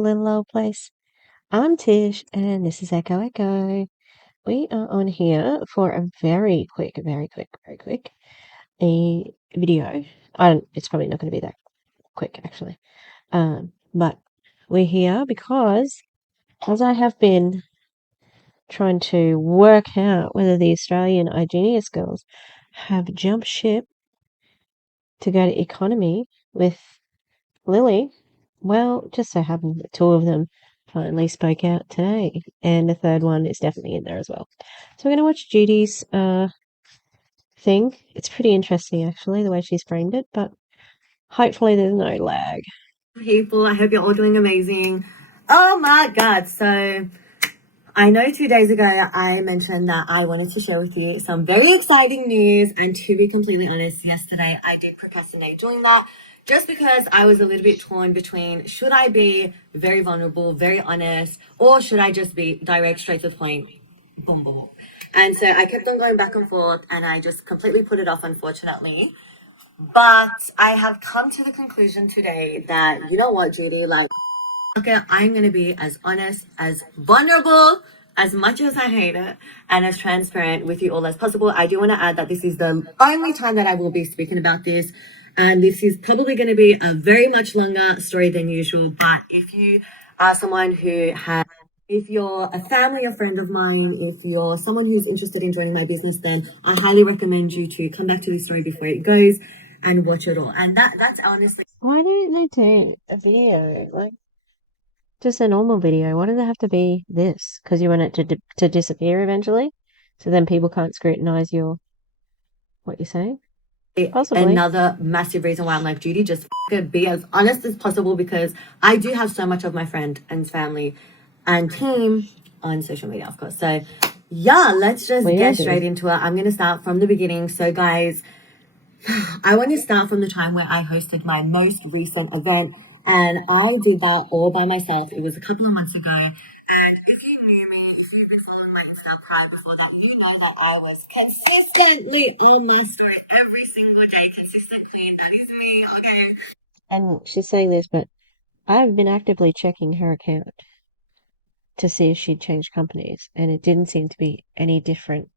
little old place. I'm Tish, and this is Echo Echo. We are on here for a very quick, a video. It's probably not going to be that quick, actually. But we're here because, as I have been trying to work out whether the Australian iGenius girls have jumped ship to go to Economy with Lily, well, just so happened that two of them finally spoke out today, and the third one is definitely in there as well. So we're going to watch Judy's thing. It's pretty interesting, actually, the way she's framed it, but hopefully there's no lag. People, I hope you're all doing amazing. Oh my God. So I know 2 days ago I mentioned that I wanted to share with you some very exciting news, and to be completely honest, yesterday I did procrastinate doing that just because I was a little bit torn between should I be very vulnerable, very honest, or should I just be direct, straight to the point, boom, boom, boom. And so I kept on going back and forth, and I just completely put it off, unfortunately. But I have come to the conclusion today that, you know what, Judy, like, okay, I'm going to be as honest, as vulnerable, as much as I hate it, and as transparent with you all as possible. I do want to add that this is the only time that I will be speaking about this. And this is probably going to be a very much longer story than usual. But if you are someone who has, if you're a family or friend of mine, if you're someone who's interested in joining my business, then I highly recommend you to come back to this story before it goes and watch it all. And that's honestly. Why didn't they do a video, like just a normal video? Why did it have to be this? Because you want it to disappear eventually, so then people can't scrutinize what you're saying? Possibly. Another massive reason why I'm like, Judy, just be as honest as possible, because I do have so much of my friend and family and team on social media, of course. So yeah, let's just get straight into it. I'm going to start from the beginning. So guys, I want to start from the time where I hosted my most recent event, and I did that all by myself. It was a couple of months ago. And if you knew me, if you've been following my Instagram before that, you know that I was consistently on my story every single day, consistently. That is me, okay? And she's saying this, but I've been actively checking her account to see if she'd changed companies, and it didn't seem to be any different,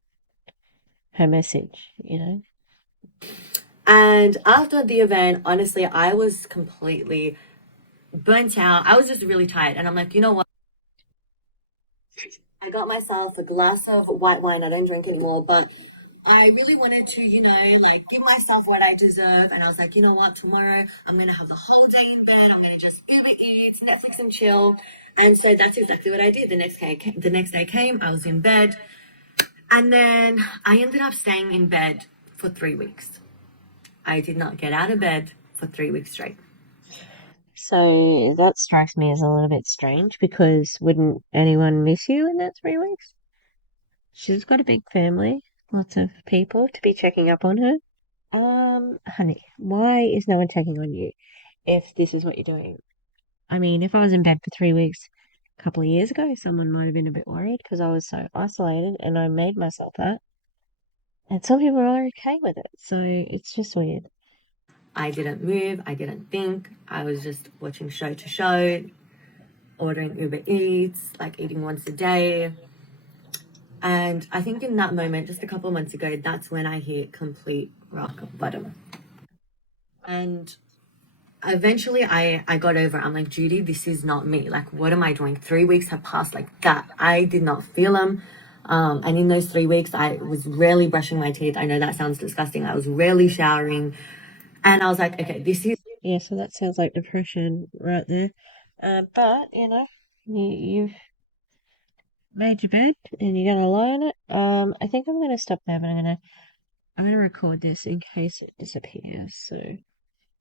her message, you know? And after the event, honestly, I was completely burnt out. I was just really tired. And I'm like, you know what? I got myself a glass of white wine. I don't drink anymore, but I really wanted to, like give myself what I deserve. And I was like, you know what? Tomorrow I'm going to have the whole day in bed. I'm going to just Uber Eats, Netflix and chill. And so that's exactly what I did. The next day came, I was in bed. And then I ended up staying in bed for 3 weeks. I did not get out of bed for 3 weeks straight. So that strikes me as a little bit strange, because wouldn't anyone miss you in that 3 weeks? She's got a big family, lots of people to be checking up on her. Honey, why is no one checking on you if this is what you're doing? I mean, if I was in bed for 3 weeks a couple of years ago, someone might have been a bit worried because I was so isolated, and I made myself that. And some people are okay with it, so it's just weird. I didn't move. I didn't think. I was just watching show to show, ordering Uber Eats, like eating once a day. And I think in that moment, just a couple of months ago, that's when I hit complete rock bottom. And eventually I got over it. I'm like, Judy, this is not me. Like, what am I doing? 3 weeks have passed like that. I did not feel them. And in those 3 weeks, I was rarely brushing my teeth. I know that sounds disgusting. I was rarely showering. And I was like, okay, this is... Yeah, so that sounds like depression right there. But, you've made your bed and you're going to lie on it. I think I'm going to stop there, but I'm going to record this in case it disappears, so...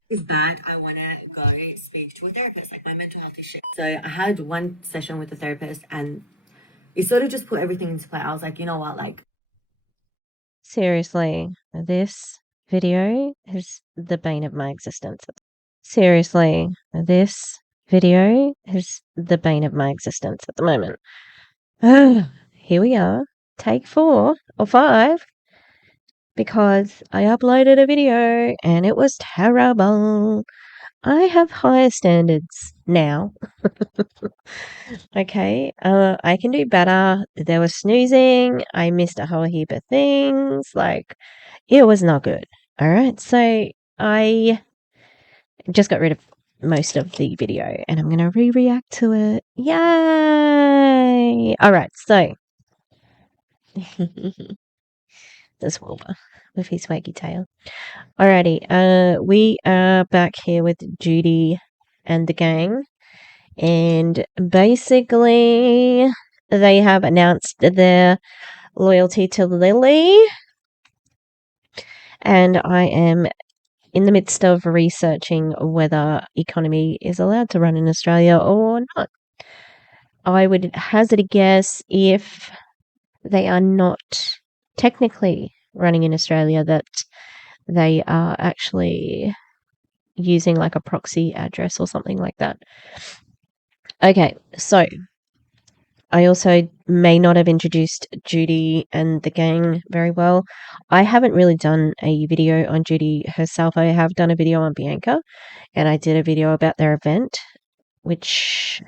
is bad. I want to go speak to a therapist. Like, my mental health is shit. So I had one session with a therapist, and it sort of just put everything into play. I was like, you know what, like... Seriously, this video is the bane of my existence. Seriously, this video is the bane of my existence at the moment. Here we are, take 4 or 5, because I uploaded a video and it was terrible. I have higher standards now. Okay, I can do better. There was snoozing. I missed a whole heap of things. Like, it was not good. All right, so I just got rid of most of the video and I'm going to react to it. Yay! All right, so this Wilbur with his waggy tail. Alrighty, we are back here with Judy and the gang, and basically they have announced their loyalty to Lily, and I am in the midst of researching whether Economy is allowed to run in Australia or not. I would hazard a guess if they are not technically running in Australia, that they are actually using like a proxy address or something like that. Okay, so I also may not have introduced Judy and the gang very well. I haven't really done a video on Judy herself. I have done a video on Bianca, and I did a video about their event, which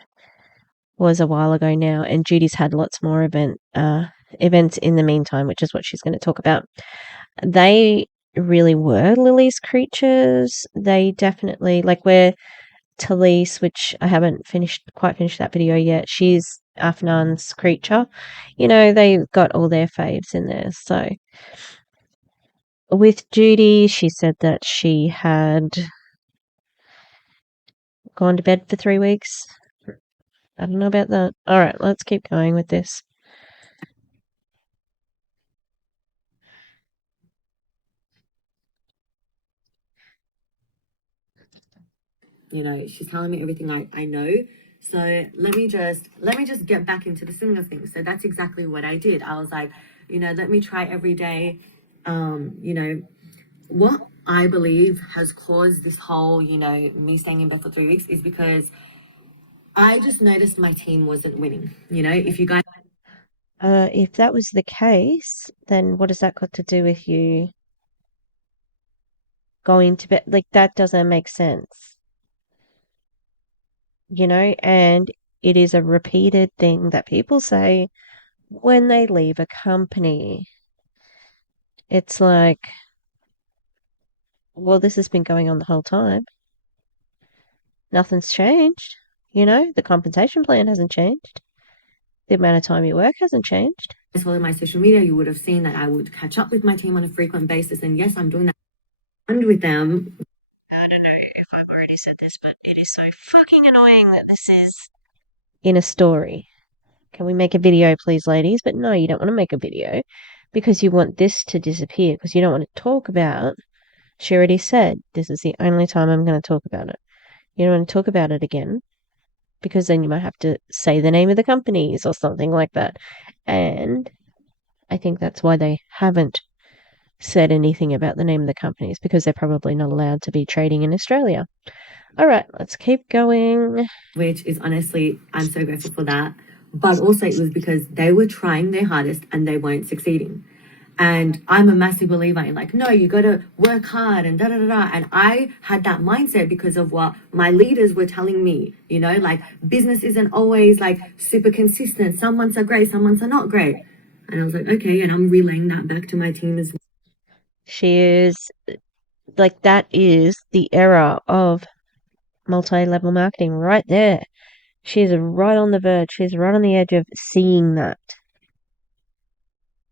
was a while ago now, and Judy's had lots more events in the meantime, which is what she's going to talk about. They really were Lily's creatures. They definitely, like, where Talise, which I haven't quite finished that video yet, she's Afnan's creature. You know, they've got all their faves in there. So with Judy, she said that she had gone to bed for 3 weeks. I don't know about that. All right, let's keep going with this. You know, she's telling me everything I know. So let me just get back into the swing of things. So that's exactly what I did. I was like, you know, let me try every day. You know, what I believe has caused this whole, you know, me staying in bed for 3 weeks is because I just noticed my team wasn't winning. You know, if you guys If that was the case, then what has that got to do with you going to bed? Like, that doesn't make sense, you know? And it is a repeated thing that people say when they leave a company. It's like, well, this has been going on the whole time. Nothing's changed. You know, the compensation plan hasn't changed. The amount of time you work hasn't changed. follow my social media, you would have seen that I would catch up with my team on a frequent basis. And yes, I'm doing that with them. I don't know if I've already said this, but it is so fucking annoying that this is in a story. Can we make a video, please, ladies? But no, you don't want to make a video because you want this to disappear, because you don't want to talk about. She already said this is the only time I'm going to talk about it. You don't want to talk about it again because then you might have to say the name of the companies or something like that. And I think that's why they haven't said anything about the name of the companies, because they're probably not allowed to be trading in Australia. All right, let's keep going. Which is honestly, I'm so grateful for that. But also, it was because they were trying their hardest and they weren't succeeding. And I'm a massive believer in, like, no, you got to work hard and da da da da. And I had that mindset because of what my leaders were telling me, you know, like, business isn't always like super consistent. Some months are great, some months are not great. And I was like, okay. And I'm relaying that back to my team as well. She is like, that is the era of multi-level marketing right there. She's right on the verge. She's right on the edge of seeing that,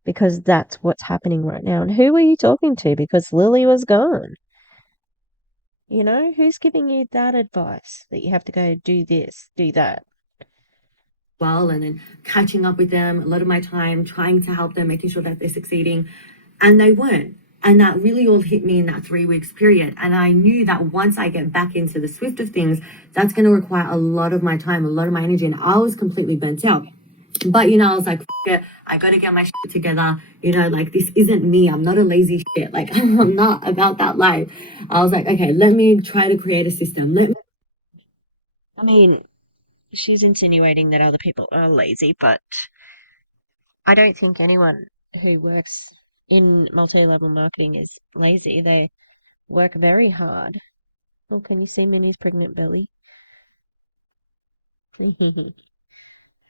because that's what's happening right now. And who were you talking to? Because Lily was gone. You know, who's giving you that advice that you have to go do this, do that? Well, and then catching up with them a lot of my time, trying to help them, making sure that they're succeeding, and they weren't. And that really all hit me in that 3 weeks period. And I knew that once I get back into the swift of things, that's going to require a lot of my time, a lot of my energy. And I was completely burnt out. But, you know, I was like, it, I got to get my shit together. You know, like, this isn't me. I'm not a lazy shit. Like, I'm not about that life. I was like, okay, let me try to create a system. I mean, she's insinuating that other people are lazy, but I don't think anyone who works in multi-level marketing is lazy. They work very hard. Oh, can you see Minnie's pregnant belly?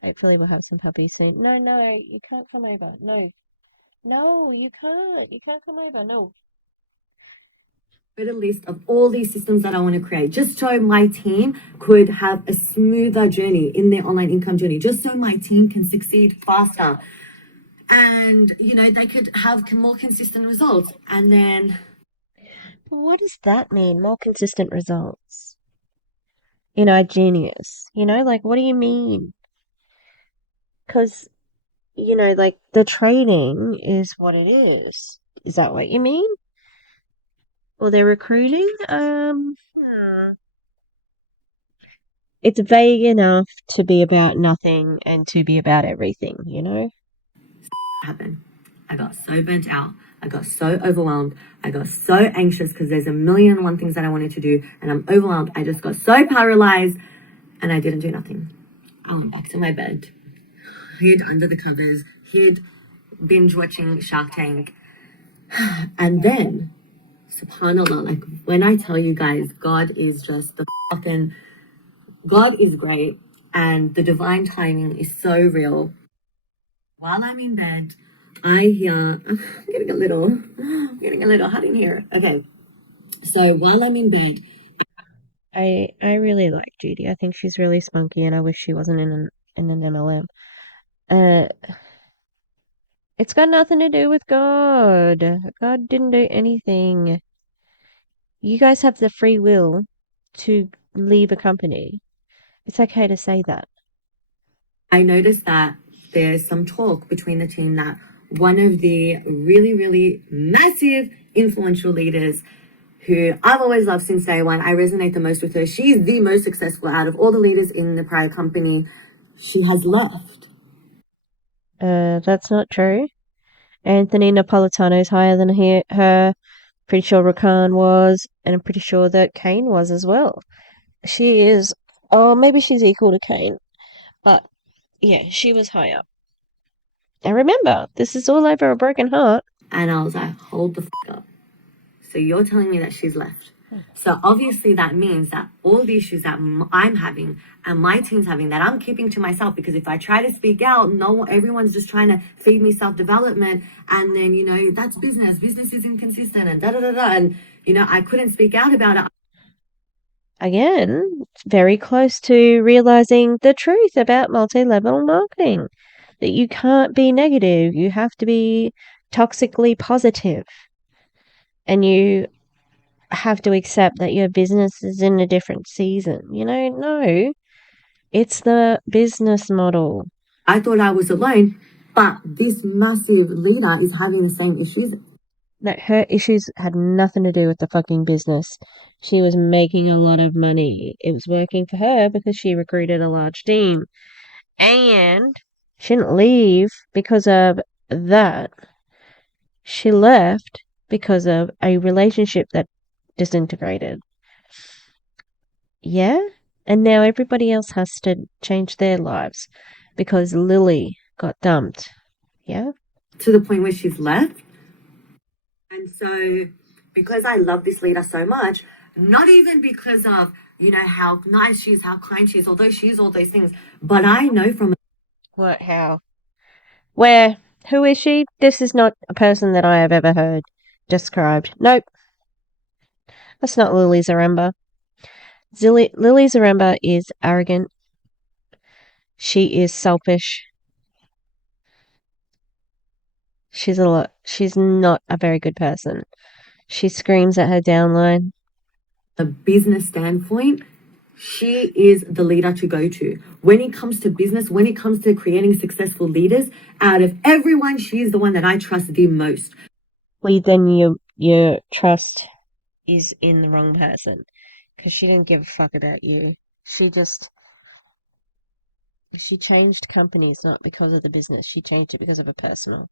Hopefully we'll have some puppies soon. No, no, you can't come over. No. No, you can't. You can't come over. No. A list of all these systems that I want to create, just so my team could have a smoother journey in their online income journey, just so my team can succeed faster and they could have more consistent results. And then But what does that mean? More consistent results in iGenius. Like, what do you mean? Because, like, the trading is what it is. Is that what you mean? Or they're recruiting? It's vague enough to be about nothing and to be about everything. happened. I got so burnt out. I got so overwhelmed. I got so anxious because there's a million and one things that I wanted to do, and I'm overwhelmed. I just got so paralyzed, and I didn't do nothing. I went back to my bed, hid under the covers, hid binge watching Shark Tank, and then, subhanallah, like when I tell you guys, God is just the fucking God is great, and the divine timing is so real. While I'm in bed, I hear, I'm getting a little hot in here. Okay. So while I'm in bed, I really like Judy. I think she's really spunky and I wish she wasn't in an MLM. Uh, it's got nothing to do with God. God didn't do anything. You guys have the free will to leave a company. It's okay to say that. I noticed that there's some talk between the team that one of the really, really massive influential leaders who I've always loved since day one, I resonate the most with her. She's the most successful out of all the leaders in the prior company. She has left. That's not true. Anthony Napolitano's higher than her. Pretty sure Rakan was, and I'm pretty sure that Kane was as well. She is, oh, maybe she's equal to Kane, but yeah, she was high up. And remember, this is all over a broken heart. And I was like, hold the up. So you're telling me that she's left. So obviously that means that all the issues that I'm having and my team's having that I'm keeping to myself, because if I try to speak out, everyone's just trying to feed me self-development, and then that's business. Business is inconsistent and da da da da, and I couldn't speak out about it. Again, very close to realizing the truth about multi-level marketing. That you can't be negative. You have to be toxically positive. And you have to accept that your business is in a different season. No, it's the business model. I thought I was alone, but this massive leader is having the same issues. No, her issues had nothing to do with the fucking business. She was making a lot of money. It was working for her because she recruited a large team. And she didn't leave because of that. She left because of a relationship that disintegrated. Yeah? And now everybody else has to change their lives because Lily got dumped. Yeah? To the point where she's left. And so, because I love this leader so much, not even because of, how nice she is, how kind she is, although she is all those things, but I know from. What? How? Where? Who is she? This is not a person that I have ever heard described. Nope. That's not Lily Zaremba. Lily Zaremba is arrogant. She is selfish. She's not a very good person. She screams at her downline. A business standpoint, she is the leader to go to. When it comes to business, when it comes to creating successful leaders, out of everyone, she's the one that I trust the most. Well, then your trust is in the wrong person because she didn't give a fuck about you. She changed companies not because of the business. She changed it because of a personal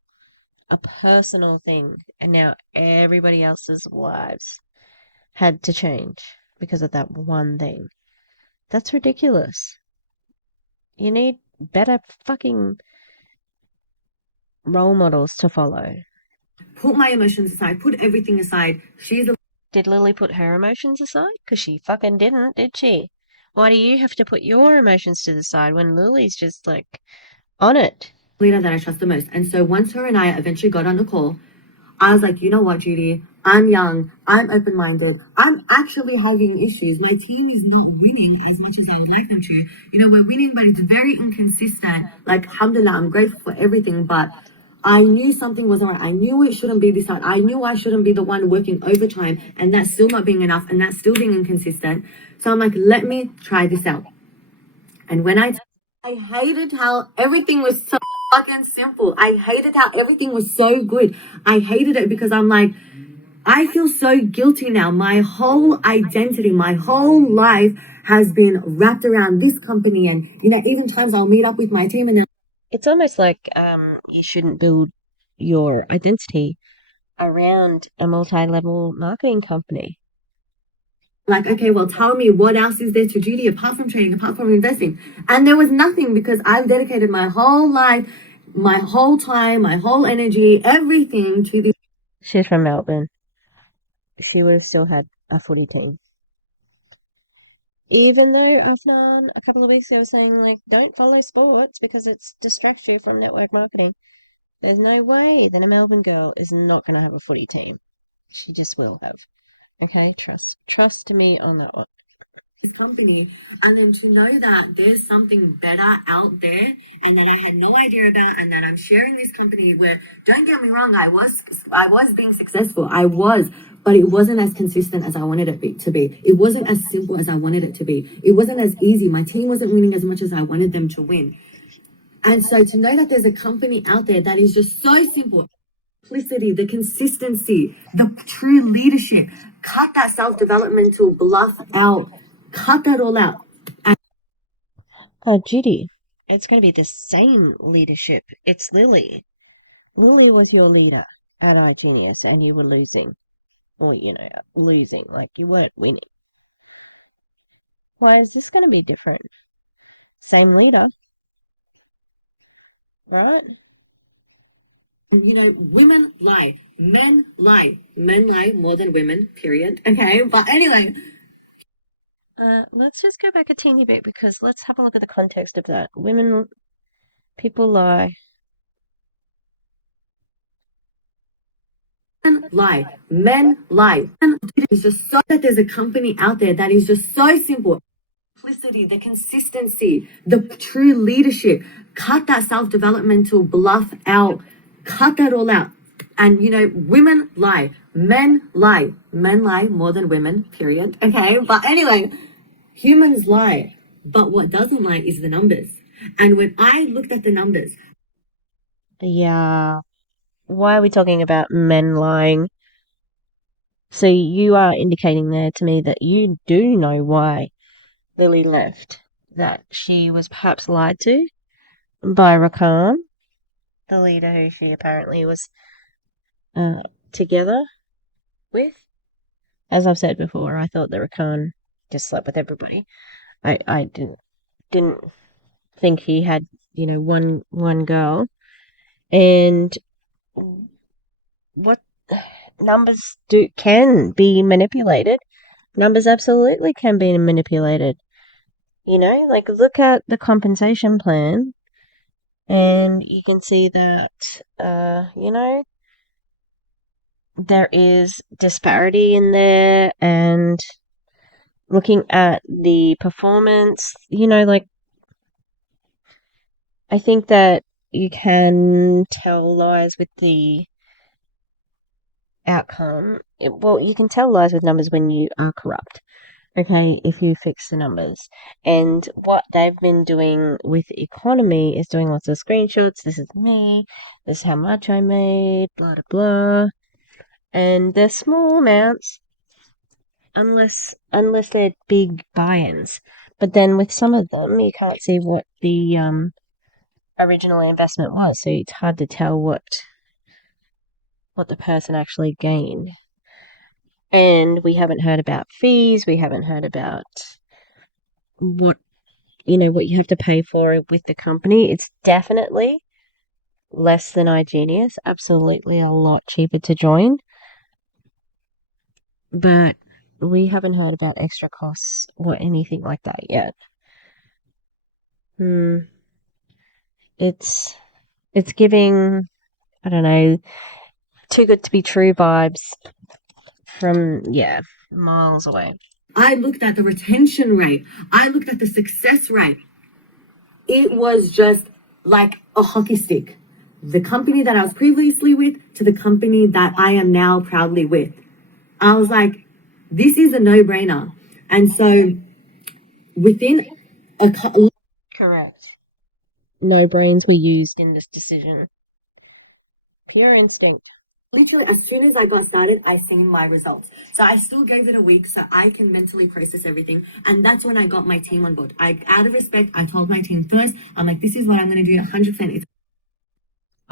thing. And now everybody else's lives had to change because of that one thing. That's ridiculous. You need better fucking role models to follow. Put my emotions aside, put everything aside. She's the Did Lily put her emotions aside? Because she fucking didn't, did she? Why do you have to put your emotions to the side when Lily's just like on it? Leader that I trust the most. And so once her and I eventually got on a call, I was like, you know what, Judy? I'm young. I'm open-minded. I'm actually having issues. My team is not winning as much as I would like them to. You know, we're winning, but it's very inconsistent. Like, alhamdulillah, I'm grateful for everything, but I knew something wasn't right. I knew it shouldn't be this hard. I knew I shouldn't be the one working overtime, and that's still not being enough, and that's still being inconsistent. So I'm like, let me try this out. And when I hated how everything was so fucking simple. I hated how everything was so good. I hated it because I'm like, I feel so guilty now. My whole identity, my whole life has been wrapped around this company. And, you know, even times I'll meet up with my team and they're It's almost like you shouldn't build your identity around a multi-level marketing company. like, okay, well, tell me what else is there to Judy apart from trading, apart from investing? And there was nothing because I've dedicated my whole life, my whole time, my whole energy, everything to this. She's from Melbourne. She would have still had a footy team. Even though Afnan a couple of weeks ago was saying, like, don't follow sports because it's distracts you from network marketing. There's no way that a Melbourne girl is not going to have a footy team. She just will have. Okay, trust me on that one. Company, and then to know that there's something better out there and that I had no idea about, and that I'm sharing this company where, don't get me wrong, I was being successful. I was, but it wasn't as consistent as I wanted it to be. It wasn't as simple as I wanted it to be. It wasn't as easy. My team wasn't winning as much as I wanted them to win. And so to know that there's a company out there that is just so simple, simplicity, the consistency, the true leadership, cut that self-developmental bluff out, cut that all out. Judy, it's going to be the same leadership. It's Lily. Lily was your leader at iGenius and you were losing. Or, losing, like you weren't winning. Why is this going to be different? Same leader, right? You know, women lie, men lie more than women, period. Okay, but anyway. Let's just go back a teeny bit because let's have a look at the context of that. People lie. Men lie. It's just so that there's a company out there that is just so simple. Simplicity, the consistency, the true leadership. Cut that self-developmental bluff out. Cut that all out. And you know, women lie, men lie more than women, period. Okay, but anyway, humans lie, but what doesn't lie is the numbers. And when I looked at the numbers, Yeah. Why are we talking about men lying? So you are indicating there to me that you do know why Lily left. That she was perhaps lied to by Rakan, the leader who she apparently was together with. As I've said before, I thought that Rakan just slept with everybody. I didn't think he had, one girl. And what numbers can be manipulated. Numbers absolutely can be manipulated. Like look at the compensation plan and you can see that, there is disparity in there, and looking at the performance, like I think that you can tell lies with the outcome. You can tell lies with numbers when you are corrupt. Okay, if you fix the numbers. And what they've been doing with Economy is doing lots of screenshots. This is me. This is how much I made. Blah, blah, blah. And they're small amounts, unless they're big buy-ins. But then with some of them, you can't see what the original investment was, so it's hard to tell what the person actually gained. And we haven't heard about fees. We haven't heard about what you have to pay for it with the company. It's definitely less than iGenius. Absolutely a lot cheaper to join. but we haven't heard about extra costs or anything like that yet. It's giving, I don't know, too good to be true vibes from, miles away. I looked at the retention rate. I looked at the success rate. It was just like a hockey stick. The company that I was previously with to the company that I am now proudly with. I was like, this is a no-brainer. And so within Correct. No brains were used in this decision. Pure instinct. literally, as soon as I got started, I seen my results. So I still gave it a week so I can mentally process everything. And that's when I got my team on board. Out of respect, I told my team first, I'm like, this is what I'm going to do 100%.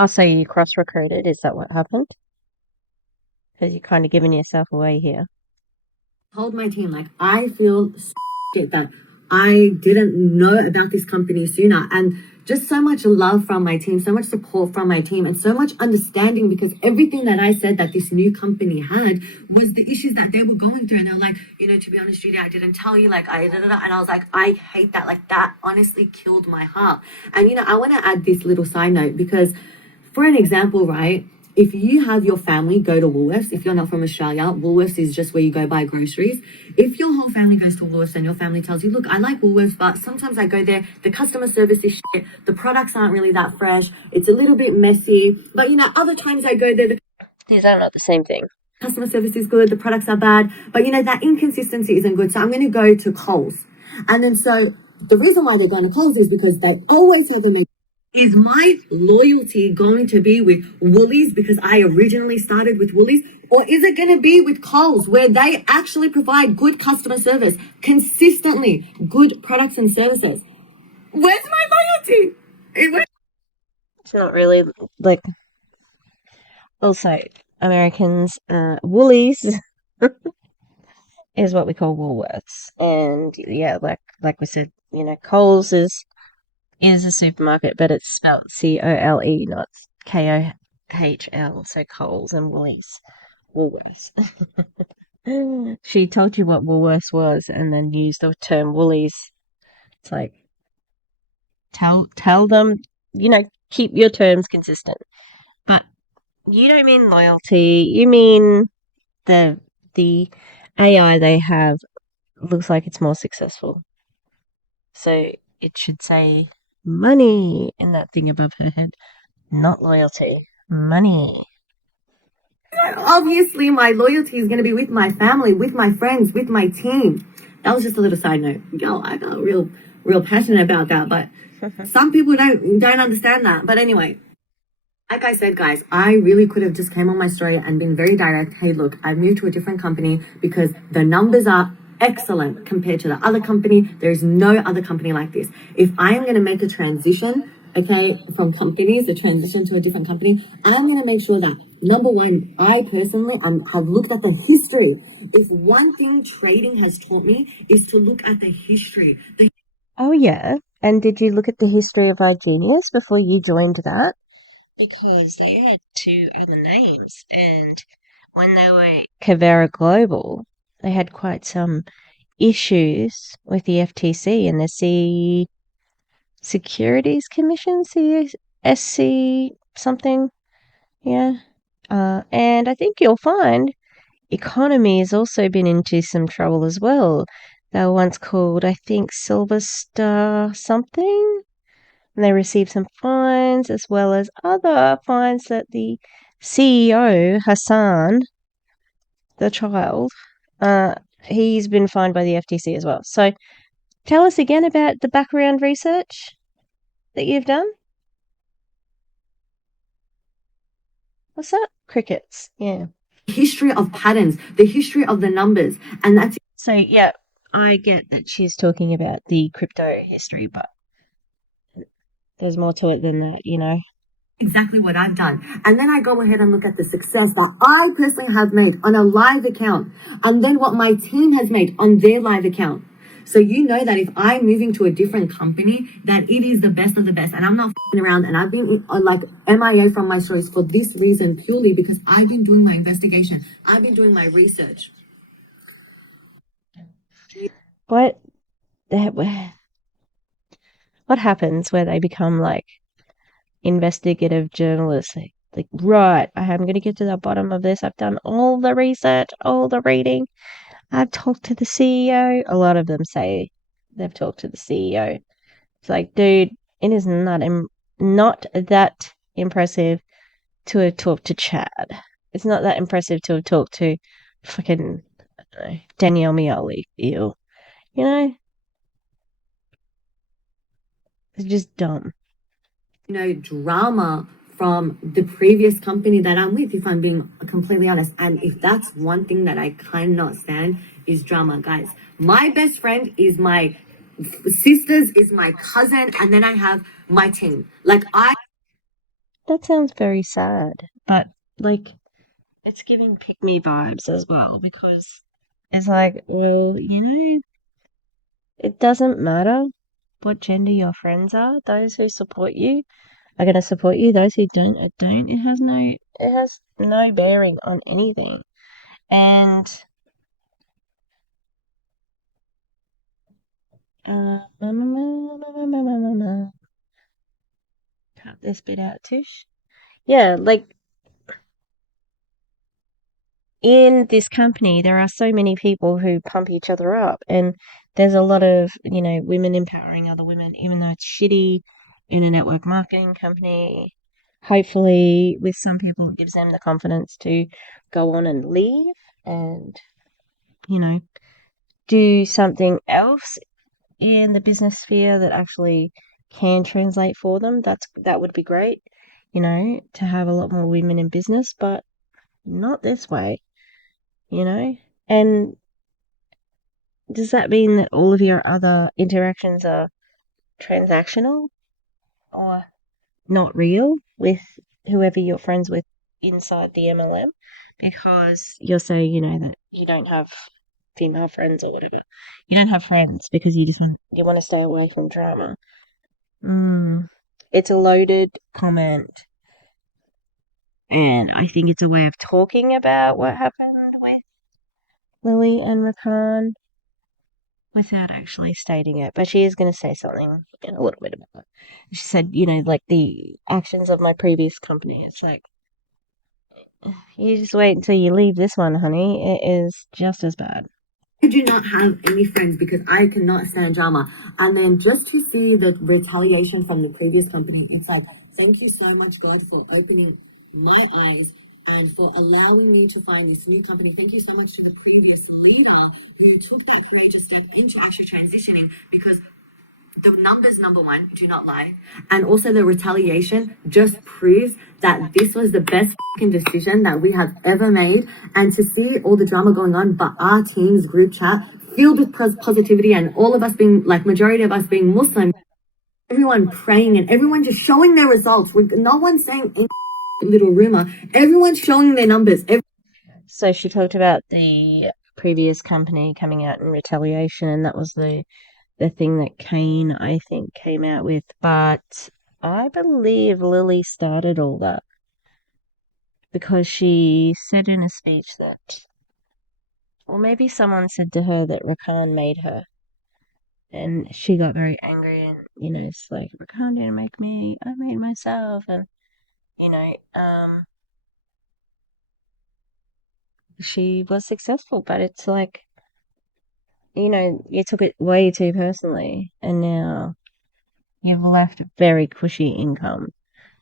So you cross-recruited, is that what happened? Because you're kind of giving yourself away here. Told my team, like, I feel shit that I didn't know about this company sooner. And just so much love from my team, so much support from my team, and so much understanding, because everything that I said that this new company had was the issues that they were going through. And they were like, to be honest, Judy, I didn't tell you, like, and I was like, I hate that. Like, that honestly killed my heart. And, I want to add this little side note, because for an example, right? If you have your family go to Woolworths, if you're not from Australia, Woolworths is just where you go buy groceries. If your whole family goes to Woolworths and your family tells you, look, I like Woolworths, but sometimes I go there, the customer service is shit, the products aren't really that fresh, it's a little bit messy, but other times I go there, these are not the same thing. Customer service is good, the products are bad, but that inconsistency isn't good. So I'm going to go to Coles. And then so the reason why they're going to Coles is because they always have a is my loyalty going to be with Woolies because I originally started with Woolies? Or is it going to be with Coles where they actually provide good customer service, consistently good products and services? Where's my loyalty? It's not really, like, also, Americans, Woolies is what we call Woolworths. And yeah, like we said, Coles is a supermarket, but it's spelled C-O-L-E, not K-O-H-L. So Coles and Woolworths. She told you what Woolworths was and then used the term Woolies. It's like, tell them, keep your terms consistent. But you don't mean loyalty. You mean the AI they have looks like it's more successful. So it should say money in that thing above her head. Not loyalty. Money. Obviously, my loyalty is going to be with my family, with my friends, with my team. That was just a little side note. Yo, I got real passionate about that, but some people don't understand that. But anyway, like I said, guys, I really could have just came on my story and been very direct. Hey, look, I moved to a different company because the numbers are excellent compared to the other company. There's no other company like this. If I am going to make a transition, from companies, a transition to a different company, I'm going to make sure that, number one, I personally have looked at the history. If one thing trading has taught me is to look at the history. Oh, yeah. And did you look at the history of iGenius before you joined that? Because they had two other names, and when they were Cavera Global, they had quite some issues with the FTC and the Securities Commission, CSC something, yeah. And I think you'll find Eaconomy has also been into some trouble as well. They were once called, I think, Silver Star something. And they received some fines as well as other fines that the CEO, Hassan, the child, he's been fined by the FTC as well. So tell us again about the background research that you've done. What's that? Crickets. Yeah. History of patterns, the history of the numbers. And that's So, yeah, I get that she's talking about the crypto history, but there's more to it than that, exactly what I've done. And then I go ahead and look at the success that I personally have made on a live account, and then what my team has made on their live account. So that if I'm moving to a different company, that it is the best of the best. And I'm not f***ing around. And I've been like MIA from my stories for this reason, purely because I've been doing my investigation. I've been doing my research. what what happens where they become like investigative journalists? Like, right, I am going to get to the bottom of this. I've done all the research, all the reading. I've talked to the CEO. A lot of them say they've talked to the CEO. It's like, dude, it is not that impressive to have talked to Chad. It's not that impressive to have talked to fucking Danielle Mioli. Ew. You know, it's just dumb. Drama from the previous company that I'm with, if I'm being completely honest. And if that's one thing that I cannot stand is drama, guys. My best friend is my sisters, is my cousin, and then I have my team. That sounds very sad, but like, it's giving pick me vibes as well because it's like, well, it doesn't matter what gender your friends are. Those who support you are going to support you. Those who don't. It has no bearing on anything. And cut this bit out, Tish. Yeah, like in this company, there are so many people who pump each other up, and there's a lot of, women empowering other women, even though it's shitty in a network marketing company. Hopefully, with some people, it gives them the confidence to go on and leave and, do something else in the business sphere that actually can translate for them. That would be great, to have a lot more women in business, but not this way, And does that mean that all of your other interactions are transactional or not real with whoever you're friends with inside the MLM? Because you're saying, that you don't have female friends or whatever. You don't have friends because you want to stay away from drama. It's a loaded comment, and I think it's a way of talking about what happened with Lily and Rakan without actually stating it. But she is going to say something in a little bit about it. She said, like the actions of my previous company. It's like, you just wait until you leave this one, honey. It is just as bad. I do not have any friends because I cannot stand drama. And then just to see the retaliation from the previous company, it's like, thank you so much, God, for opening my eyes and for allowing me to find this new company. Thank you so much to the previous leader who took that courageous step into actually transitioning, because the numbers, number one, do not lie. And also the retaliation just proves that this was the best decision that we have ever made. And to see all the drama going on, but our team's group chat filled with positivity, and all of us being like, majority of us being Muslim, everyone praying and everyone just showing their results. No one saying any little rumor. Everyone's showing their numbers. So she talked about the previous company coming out in retaliation, and that was the thing that Kane, I think, came out with. But I believe Lily started all that because she said in a speech that, or maybe someone said to her that Rakan made her, and she got very angry, and it's like, Rakan didn't make me, I made myself. And she was successful, but it's like, you took it way too personally, and now you've left a very cushy income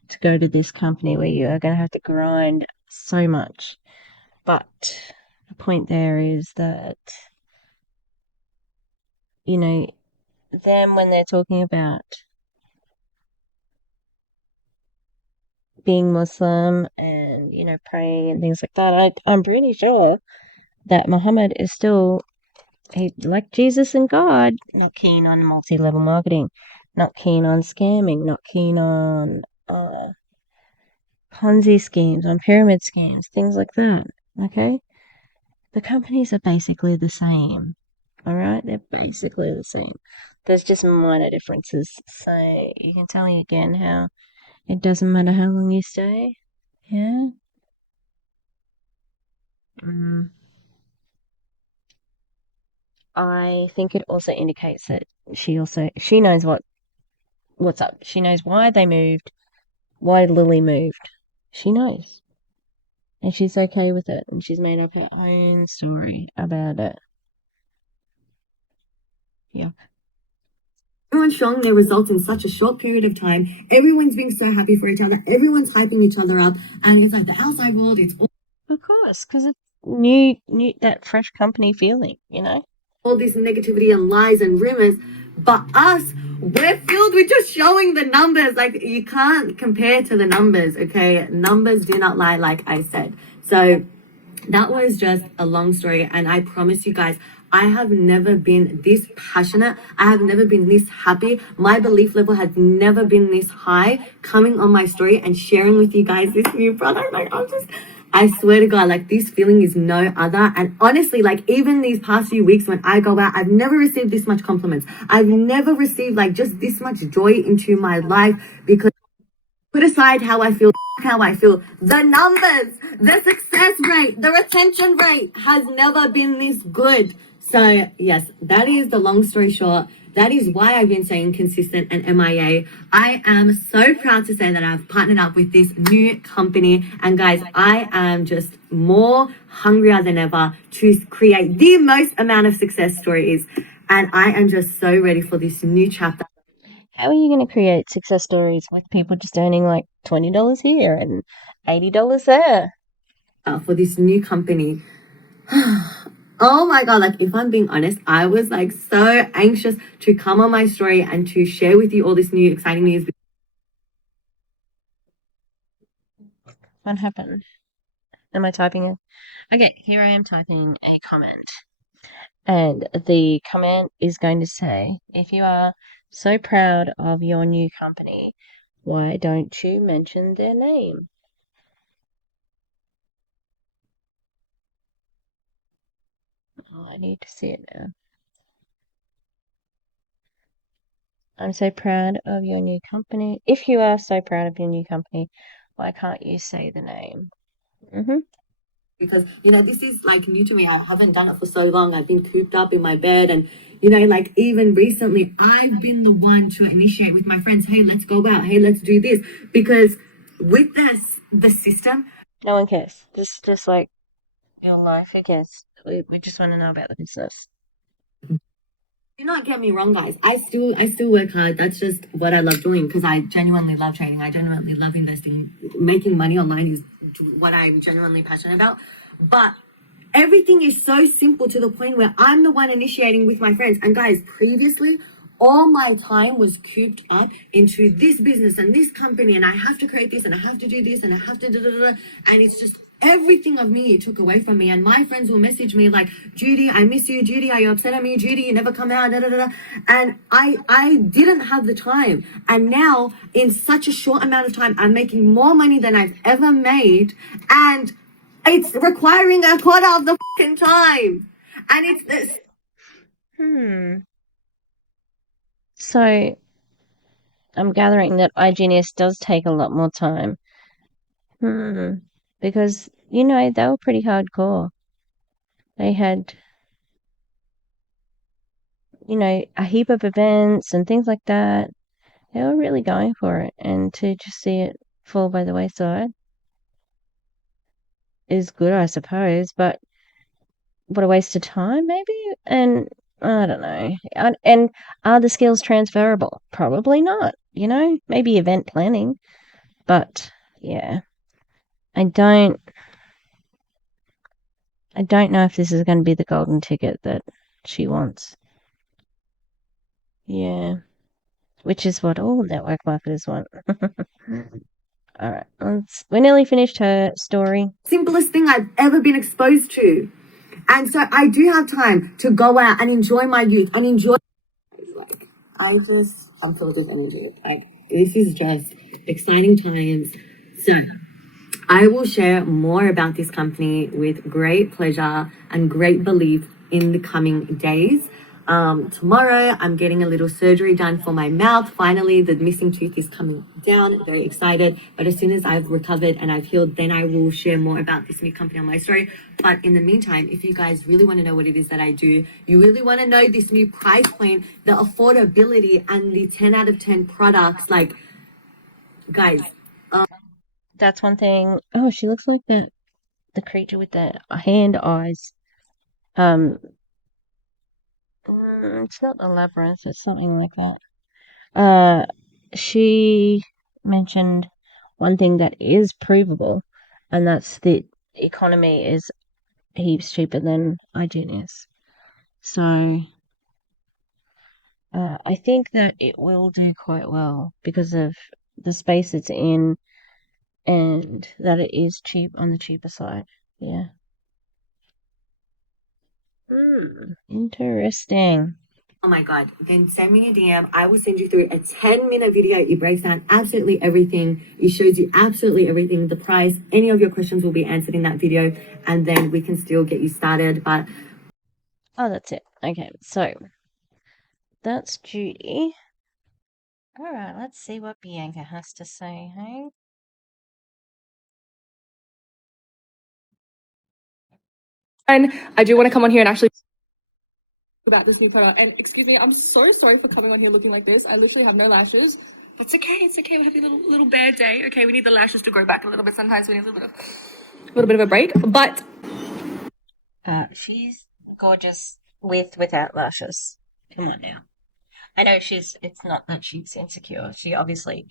to go to this company where you are going to have to grind so much. But the point there is that, them, when they're talking about being Muslim and, praying and things like that, I'm pretty sure that Muhammad is still, like Jesus and God, not keen on multi-level marketing, not keen on scamming, not keen on Ponzi schemes, on pyramid schemes, things like that. Okay? The companies are basically the same. Alright? They're basically the same. There's just minor differences. So you can tell me again how it doesn't matter how long you stay. Yeah? I think it also indicates that she knows what's up. She knows why they moved, why Lily moved. She knows. And she's okay with it. And she's made up her own story about it. Yeah. Everyone's showing their results in such a short period of time. Everyone's being so happy for each other. Everyone's hyping each other up. And it's like the outside world, it's all Of course, because it's new, that fresh company feeling, all this negativity and lies and rumors. But us, we're filled with just showing the numbers. Like, you can't compare to the numbers, okay? Numbers do not lie, like I said. So that was just a long story. And I promise you guys, I have never been this passionate. I have never been this happy. My belief level has never been this high, coming on my story and sharing with you guys this new product. Like, I swear to God, like, this feeling is no other. And honestly, like, even these past few weeks when I go out, I've never received this much compliments. I've never received like just this much joy into my life, because put aside how I feel, the numbers, the success rate, the retention rate has never been this good. So yes, that is the long story short. That is why I've been saying consistent and MIA. I am so proud to say that I've partnered up with this new company. And guys, I am just more hungrier than ever to create the most amount of success stories. And I am just so ready for this new chapter. How are you going to create success stories with people just earning like $20 here and $80 there? For this new company. Oh my God, like, if I'm being honest, I was like so anxious to come on my story and to share with you all this new exciting news. What happened? Am I typing it? Okay, here I am typing a comment. And the comment is going to say, if you are so proud of your new company, why don't you mention their name? Oh, I need to see it now. I'm so proud of your new company. If you are so proud of your new company, why can't you say the name? Because, this is like new to me. I haven't done it for so long. I've been cooped up in my bed. And, like, even recently, I've been the one to initiate with my friends, hey, let's go out. Hey, let's do this. Because with the system, no one cares. Just like your life, who cares? We just want to know about the business. Do not get me wrong, guys. I still work hard. That's just what I love doing, because I genuinely love trading. I genuinely love investing. Making money online is what I'm genuinely passionate about. But everything is so simple to the point where I'm the one initiating with my friends. And guys, previously, all my time was cooped up into this business and this company, and I have to create this and I have to do this and I have to and it's just everything of me it took away from me. And my friends will message me like, Judy, I miss you. Judy, are you upset at me? Judy, you never come out. And I didn't have the time. And now, in such a short amount of time, I'm making more money than I've ever made, and it's requiring a quarter of the fucking time. And it's this. So I'm gathering that iGenius does take a lot more time. Because, they were pretty hardcore. They had, a heap of events and things like that. They were really going for it. And to just see it fall by the wayside is good, I suppose. But what a waste of time, maybe? And I don't know. And are the skills transferable? Probably not, maybe event planning. But yeah, I don't know if this is going to be the golden ticket that she wants. Yeah, which is what all network marketers want. All right, we're nearly finished her story. Simplest thing I've ever been exposed to. And so I do have time to go out and enjoy my youth and enjoy. Like, I'm filled with energy. Like, this is just exciting times. So I will share more about this company with great pleasure and great belief in the coming days. tomorrow I'm getting a little surgery done for my mouth. Finally, the missing tooth is coming down. Very excited. But as soon as I've recovered and I've healed, then I will share more about this new company on my story. But in the meantime, if you guys really want to know what it is that I do, you really want to know this new price point, the affordability, and the 10 out of 10 products, like, guys. That's one thing. Oh, she looks like the creature with the hand eyes. It's not the labyrinth, it's something like that. She mentioned one thing that is provable, and that's that Economy is heaps cheaper than iGenius. So I think that it will do quite well because of the space it's in and that it is cheap on the cheaper side. Yeah. Interesting. Oh my God, then send me a DM. I will send you through a 10-minute video. It breaks down absolutely everything. It shows you absolutely everything, the price. Any of your questions will be answered in that video, and then we can still get you started. But oh, that's it. Okay, so that's Judy. All right, let's see what Bianca has to say, hey? And I do want to come on here and actually about this new product. And excuse me, I'm so sorry for coming on here looking like this. I literally have no lashes. That's okay. It's okay. We're having a little bad day. Okay, we need the lashes to grow back a little bit. Sometimes we need a little bit of a break. But She's gorgeous without lashes. Come on now. I know it's not that she's insecure. She obviously,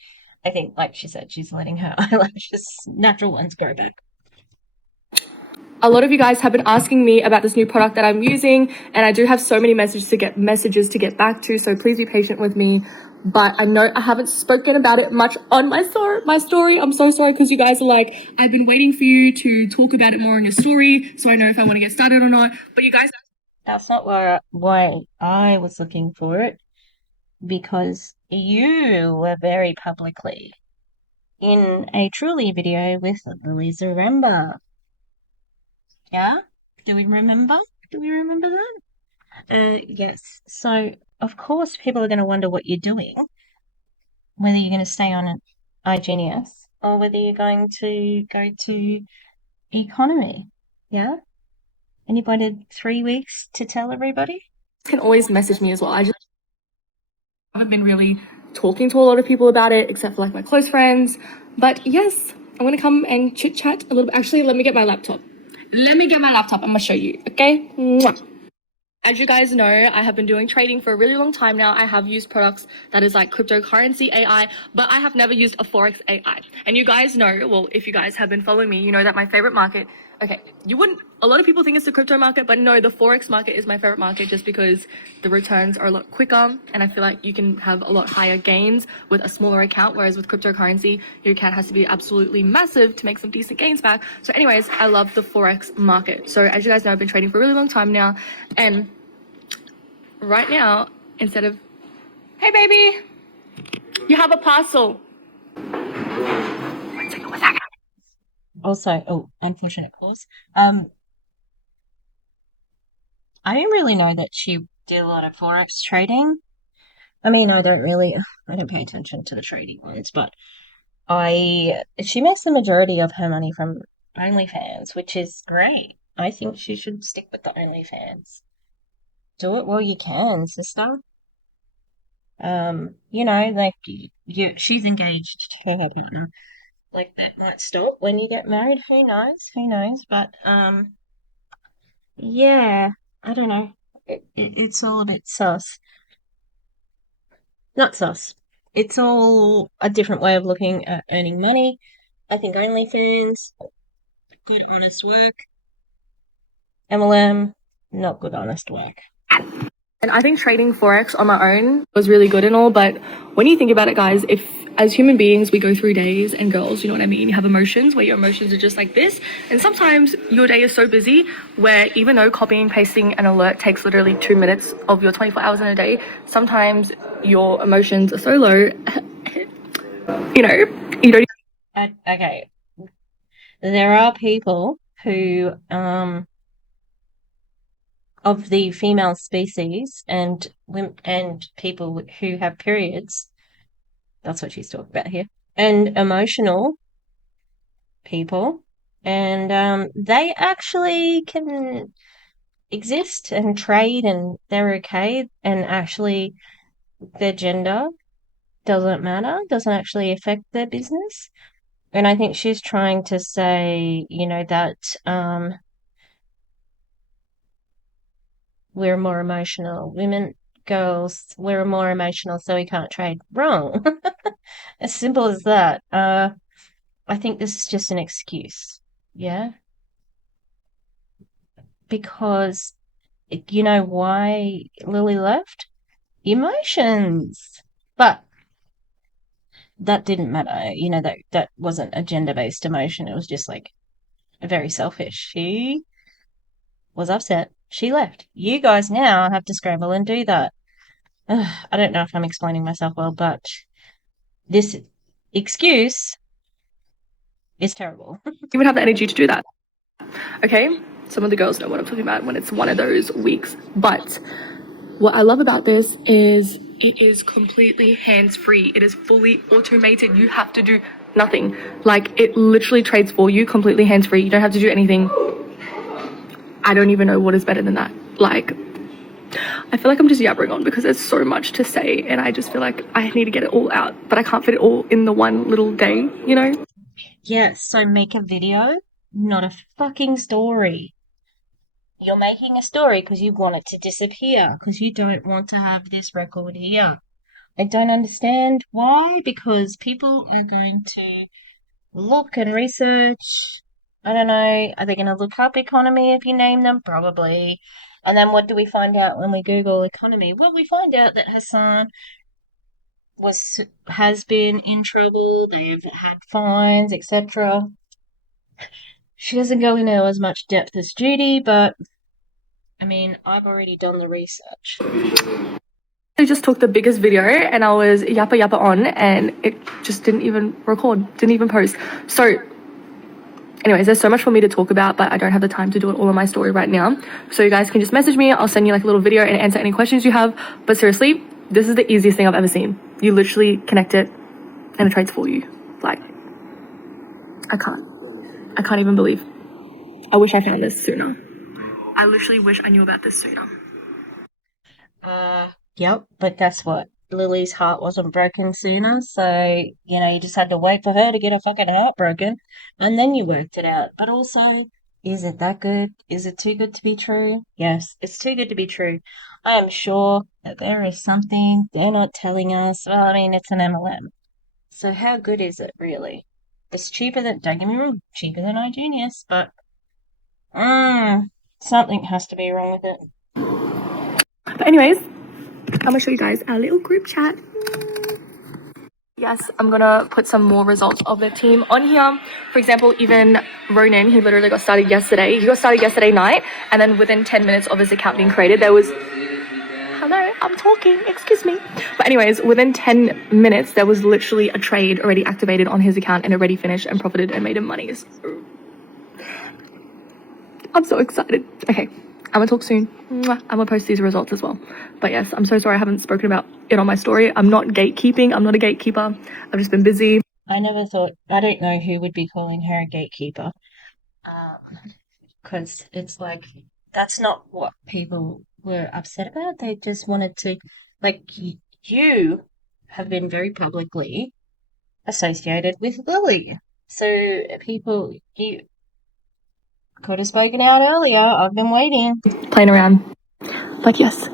I think, like she said, she's letting her eyelashes, natural ones, grow back. a lot of you guys have been asking me about this new product that I'm using, and I do have so many messages to get back to, so please be patient with me. But I know I haven't spoken about it much on my story. I'm so sorry, because you guys are like, I've been waiting for you to talk about it more on your story, so I know if I want to get started or not. But you guys, that's not why I was looking for it, because you were very publicly in a Truly video with Zaremba. Yeah? Do we remember? that? Yes. So, of course, people are going to wonder what you're doing, whether you're going to stay on iGenius or whether you're going to go to Economy. Yeah? Anybody 3 weeks to tell everybody? can always message me as well. I just haven't been really talking to a lot of people about it, except for like my close friends. But yes, I'm gonna come and chit chat a little bit. Actually, let me get my laptop. I'm gonna show you, okay? Mwah. As you guys know, I have been doing trading for a really long time now. I have used products that is like cryptocurrency AI, but I have never used a Forex AI. And you guys know, well, if you guys have been following me, you know that my favorite market, okay, a lot of people think it's the crypto market, but no, the Forex market is my favorite market just because the returns are a lot quicker and I feel like you can have a lot higher gains with a smaller account, whereas with cryptocurrency, your account has to be absolutely massive to make some decent gains back. So anyways, I love the Forex market. So as you guys know, I've been trading for a really long time now, and right now, instead of, hey baby, you have a parcel. Also, unfortunate pause. I didn't really know that she did a lot of Forex trading. I mean, I don't pay attention to the trading ones, but she makes the majority of her money from OnlyFans, which is great. I think she should stick with the OnlyFans. Do it while you can, sister. Like she's engaged to her partner. Like that might stop when you get married. Who knows? But yeah, I don't know. It's all a bit sus. Not sus. It's all a different way of looking at earning money. I think OnlyFans, good honest work. MLM, not good honest work. And I think trading Forex on my own was really good and all, but when you think about it, guys, if as human beings, we go through days, and girls, you know what I mean? You have emotions where your emotions are just like this. And sometimes your day is so busy where even though copying and pasting an alert takes literally 2 minutes of your 24 hours in a day, sometimes your emotions are so low, you don't. Okay. There are people who of the female species and women and people who have periods. That's what she's talking about here. And emotional people. And they actually can exist and trade, and they're okay, and actually their gender doesn't matter, doesn't actually affect their business. And I think she's trying to say, that we're more emotional. Women, girls, we're more emotional, so we can't trade. Wrong. As simple as that. I think this is just an excuse. Yeah. Because you know why Lily left? Emotions. But that didn't matter. That wasn't a gender-based emotion. It was just like very selfish. She was upset. She left. You guys now have to scramble and do that. I don't know if I'm explaining myself well, but this excuse is terrible. You would have the energy to do that. Okay? Some of the girls know what I'm talking about when it's one of those weeks. But what I love about this is it is completely hands-free. It is fully automated. You have to do nothing. Like, it literally trades for you completely hands-free. You don't have to do anything. I don't even know what is better than that. Like, I feel like I'm just yabbering on because there's so much to say, and I just feel like I need to get it all out, but I can't fit it all in the one little day, you know? Yeah, so make a video, not a fucking story. You're making a story because you want it to disappear, because you don't want to have this record here. I don't understand why, because people are going to look and research. I don't know. Are they going to look up economy if you name them? Probably. And then what do we find out when we Google economy? Well, we find out that Hassan has been in trouble. They've had fines, etc. She doesn't go into as much depth as Judy, but I mean, I've already done the research. I just took the biggest video and I was yappa on, and it just didn't even record, didn't even post. So anyways, there's so much for me to talk about, but I don't have the time to do it all in my story right now. So you guys can just message me. I'll send you like a little video and answer any questions you have. But seriously, this is the easiest thing I've ever seen. You literally connect it and it trades for you. Like, I can't even believe. I wish I found this sooner. I literally wish I knew about this sooner. Yep, but guess what? Lily's heart wasn't broken sooner, so, you just had to wait for her to get her fucking heart broken, and then you worked it out. But also, is it that good? Is it too good to be true? Yes, it's too good to be true. I am sure that there is something they're not telling us. Well, I mean, it's an MLM. So how good is it, really? It's cheaper than, don't get me wrong, cheaper than iGenius, but, something has to be wrong with it. But anyways, I'm gonna show you guys our little group chat. Yes, I'm gonna put some more results of the team on here. For example, even Ronan, he literally got started yesterday. He got started yesterday night, and then within 10 minutes of his account being created, there was... Hello, I'm talking, excuse me. But anyways, within 10 minutes, there was literally a trade already activated on his account and already finished and profited and made him money. I'm so excited. Okay, I'm gonna talk soon. I'm gonna post these results as well. But yes, I'm so sorry I haven't spoken about it on my story. I'm not gatekeeping. I'm not a gatekeeper. I've just been busy. I never thought, I don't know who would be calling her a gatekeeper. Because it's like, that's not what people were upset about. They just wanted to, like, you have been very publicly associated with Lily. So you could have spoken out earlier. I've been waiting. Playing around. But yes.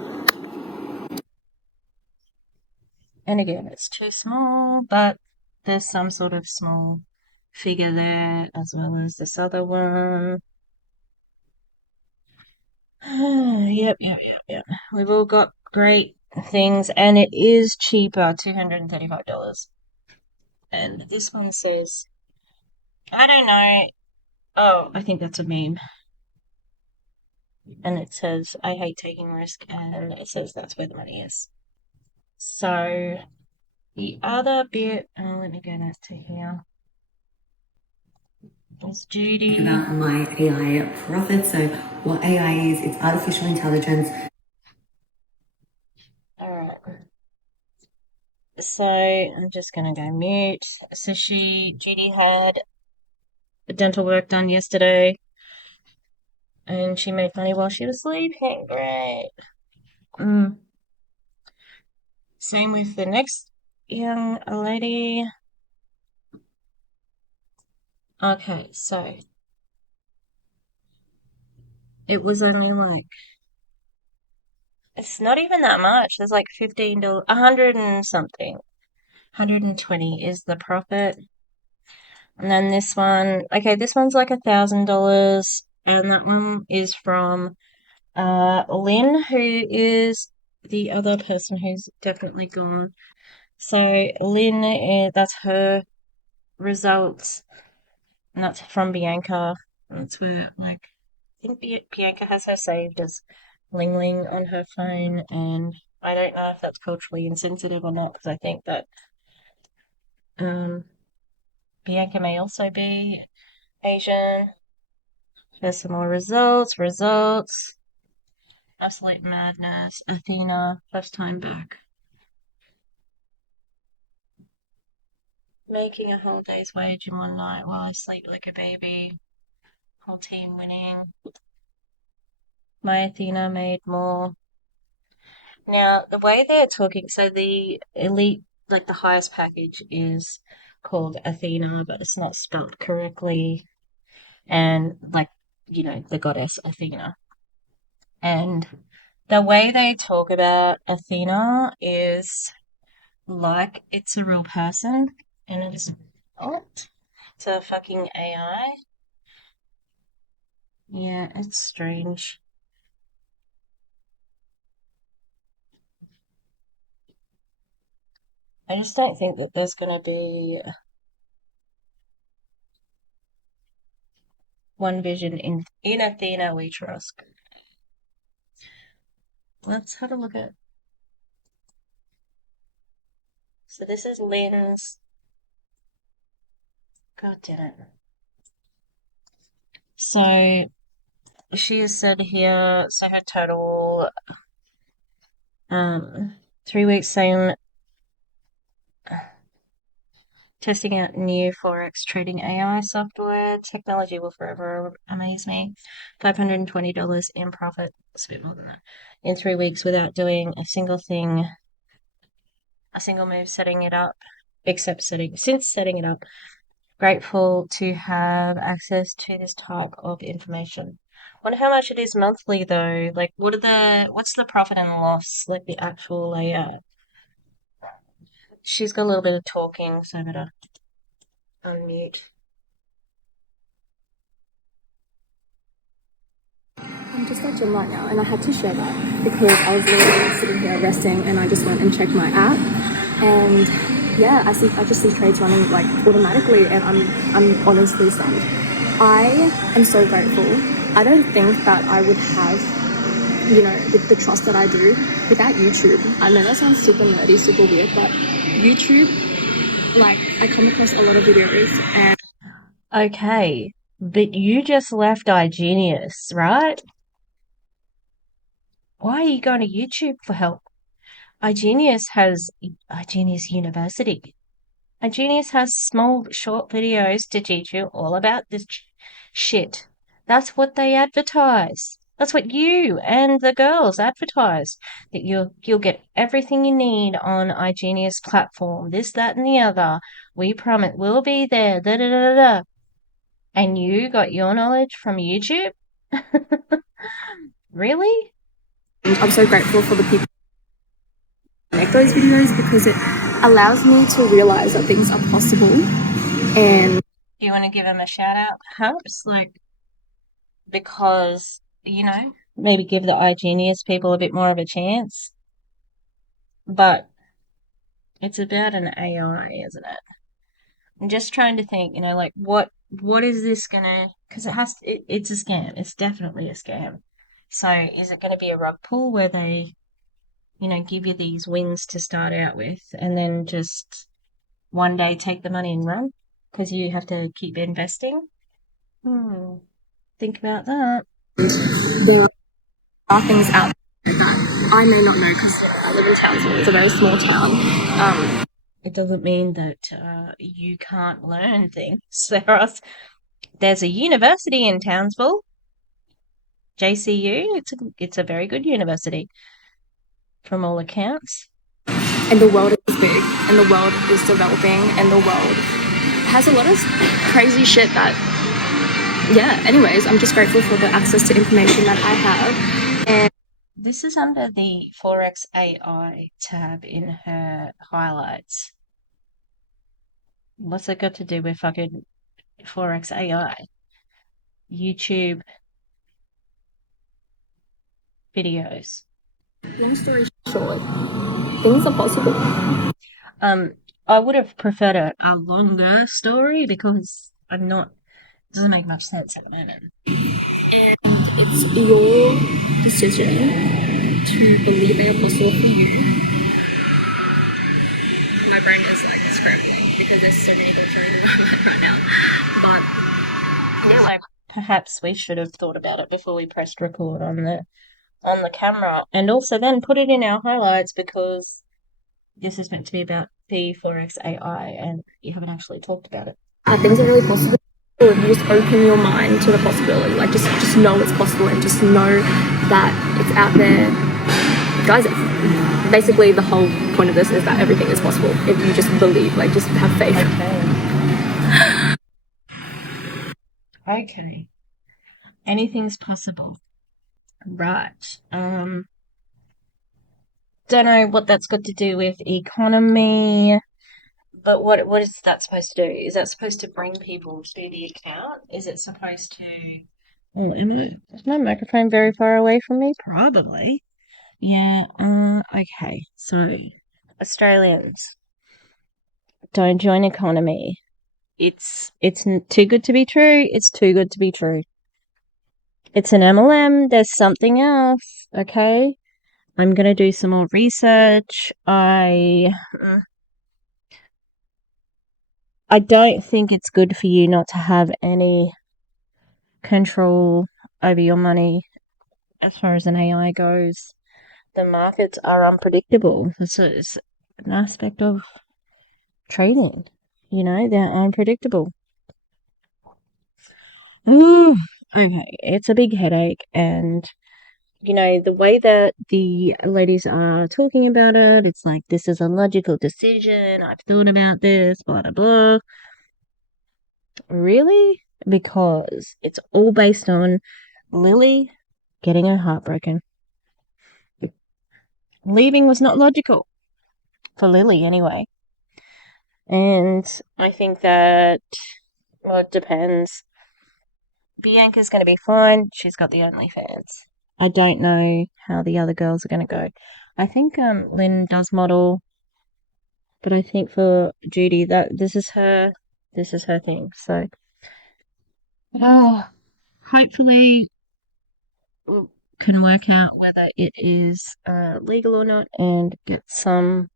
And again, it's too small, but there's some sort of small figure there, as well as this other one. Yep. We've all got great things, and it is cheaper, $235. And this one says, I don't know. Oh, I think that's a meme. And it says, I hate taking risk, and it says that's where the money is. So the other bit, let me go back to here. It's Judy. About my AI profit. So what AI is, it's artificial intelligence. Alright. So I'm just gonna go mute. So Judy had dental work done yesterday and she made money while she was sleeping. Great. Same with the next young lady. Okay, so it was only like, it's not even that much. There's like $15, 100 and something. 120 is the profit. And then this one, okay, this one's like $1,000, and that one is from Lynn, who is the other person who's definitely gone. So Lynn, that's her results, and that's from Bianca. That's where, like, I think Bianca has her saved as Ling Ling on her phone, and I don't know if that's culturally insensitive or not, because I think that Bianca may also be Asian. There's some more results. Absolute madness. Athena, first time back. Making a whole day's wage in one night while I sleep like a baby. Whole team winning. My Athena made more. Now, the way they're talking, so the elite, like the highest package is called Athena, but it's not spelled correctly. And, like, the goddess Athena. And the way they talk about Athena is like it's a real person, and it's not. It's a fucking AI. Yeah, it's strange. I just don't think that there's gonna be one vision in Athena we trust. Let's have a look at. So this is Lynn's. God damn it. So she has said here, so her total 3 weeks, same, testing out new Forex trading AI software. Technology will forever amaze me. $520 in profit. It's a bit more than that. In 3 weeks without doing a single thing, a single move setting it up, since setting it up. Grateful to have access to this type of information. Wonder how much it is monthly though. Like, what's the profit and loss? Like the actual layout. She's got a little bit of talking, so I better unmute. I'm just at gym right now, and I had to share that because I was literally sitting here resting, and I just went and checked my app, and yeah, I just see trades running like automatically, and I'm honestly stunned. I am so grateful. I don't think that I would have, the trust that I do without YouTube. I know that sounds super nerdy, super weird, but YouTube, like, I come across a lot of videos and. Okay, but you just left iGenius, right? Why are you going to YouTube for help? iGenius has iGenius University. iGenius has small, short videos to teach you all about this shit. That's what they advertise. That's what you and the girls advertise. That you'll get everything you need on iGenius platform. This, that, and the other. We promise we'll be there. Da da da da. And you got your knowledge from YouTube? Really? I'm so grateful for the people who make those videos because it allows me to realize that things are possible. And Do you want to give them a shout out, perhaps? Like, because, maybe give the iGenius people a bit more of a chance. But it's about an AI, isn't it? I'm just trying to think, like what is this gonna? Because it's a scam. It's definitely a scam. So is it going to be a rug pull where they, give you these wins to start out with, and then just one day take the money and run because you have to keep investing? Think about that. There are things out there that I may not know because I live in Townsville. It's a very small town. It doesn't mean that you can't learn things. There's a university in Townsville, JCU. It's a very good university, from all accounts. And the world is big, and the world is developing, and the world has a lot of crazy shit that, yeah, anyways, I'm just grateful for the access to information that I have. And this is under the Forex AI tab in her highlights. What's it got to do with fucking Forex AI? YouTube videos. Long story short, things are possible. I would have preferred a longer story because it doesn't make much sense at the moment. And it's your decision to believe they are possible for you. My brain is like scrambling because there's so many thoughts running around my head right now. But yeah, perhaps we should have thought about it before we pressed record on the camera, and also then put it in our highlights, because this is meant to be about the Forex AI and you haven't actually talked about it. Things are really possible if you just open your mind to the possibility. Like just know it's possible and just know that it's out there. Guys, basically the whole point of this is that everything is possible if you just believe, like just have faith. Okay. Anything's possible. Right. Don't know what that's got to do with economy, but what is that supposed to do? Is that supposed to bring people to the account? Is it supposed to... Oh, is my microphone very far away from me? Probably. Yeah, okay. So, Australians, don't join economy. It's too good to be true. It's too good to be true. It's an MLM. There's something else, okay? I'm gonna do some more research. I don't think it's good for you not to have any control over your money as far as an AI goes. The markets are unpredictable. It's an aspect of trading. You know, they're unpredictable. Okay, it's a big headache, and you know, the way that the ladies are talking about it, it's like, this is a logical decision, I've thought about this, blah, blah, blah. Really? Because it's all based on Lily getting her heart broken. Leaving was not logical. For Lily, anyway. And I think that, well, it depends. Bianca's going to be fine. She's got the OnlyFans. I don't know how the other girls are going to go. I think Lynn does model, but I think for Judy, that this is her thing. So, hopefully, we can work out whether it is legal or not, and get some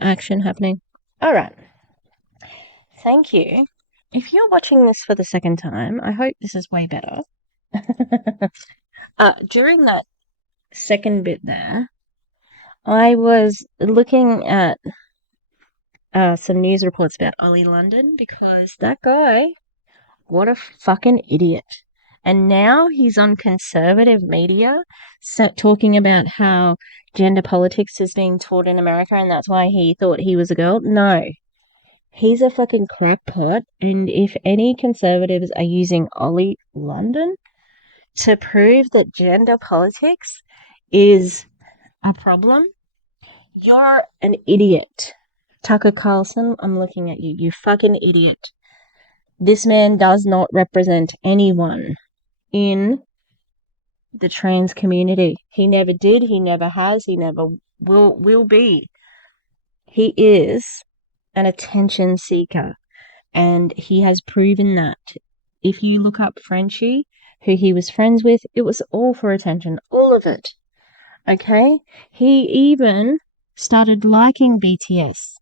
action happening. All right. Thank you. If you're watching this for the second time, I hope this is way better. During that second bit there, I was looking at some news reports about Ollie London, because that guy, what a fucking idiot. And now he's on conservative media talking about how gender politics is being taught in America, and that's why he thought he was a girl. No. He's a fucking crackpot, and if any conservatives are using Ollie London to prove that gender politics is a problem, you're an idiot. Tucker Carlson, I'm looking at you. You fucking idiot. This man does not represent anyone in the trans community. He never did, he never has, he never will be. He is an attention seeker, and he has proven that. If you look up Frenchie, who he was friends with, it was all for attention. All of it. Okay? He even started liking BTS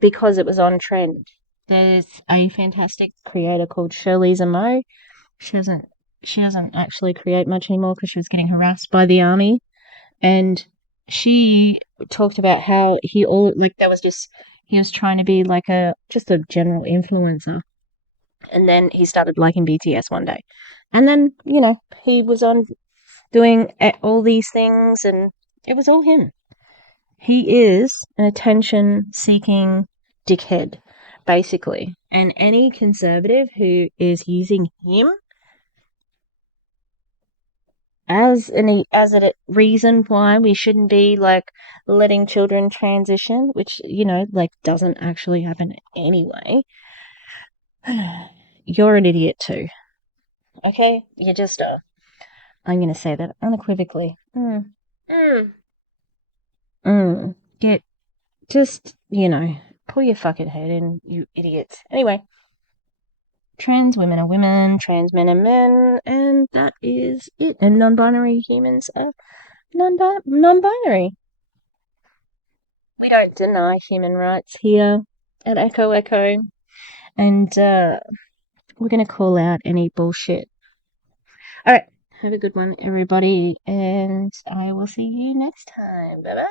because it was on trend. There's a fantastic creator called Shirley Zamo. She doesn't actually create much anymore because she was getting harassed by the army. And she talked about how he was trying to be like just a general influencer. And then he started liking BTS one day. And then, he was on doing all these things and it was all him. He is an attention-seeking dickhead, basically. And any conservative who is using him as a reason why we shouldn't be like letting children transition, which doesn't actually happen anyway, you're an idiot too. Okay, you just are. I'm gonna say that unequivocally. Get just pull your fucking head in, you idiots. Anyway, trans women are women, trans men are men, and that is it. And non-binary humans are non-binary. We don't deny human rights here at Echo, and we're going to call out any bullshit. All right, have a good one, everybody, and I will see you next time. Bye-bye.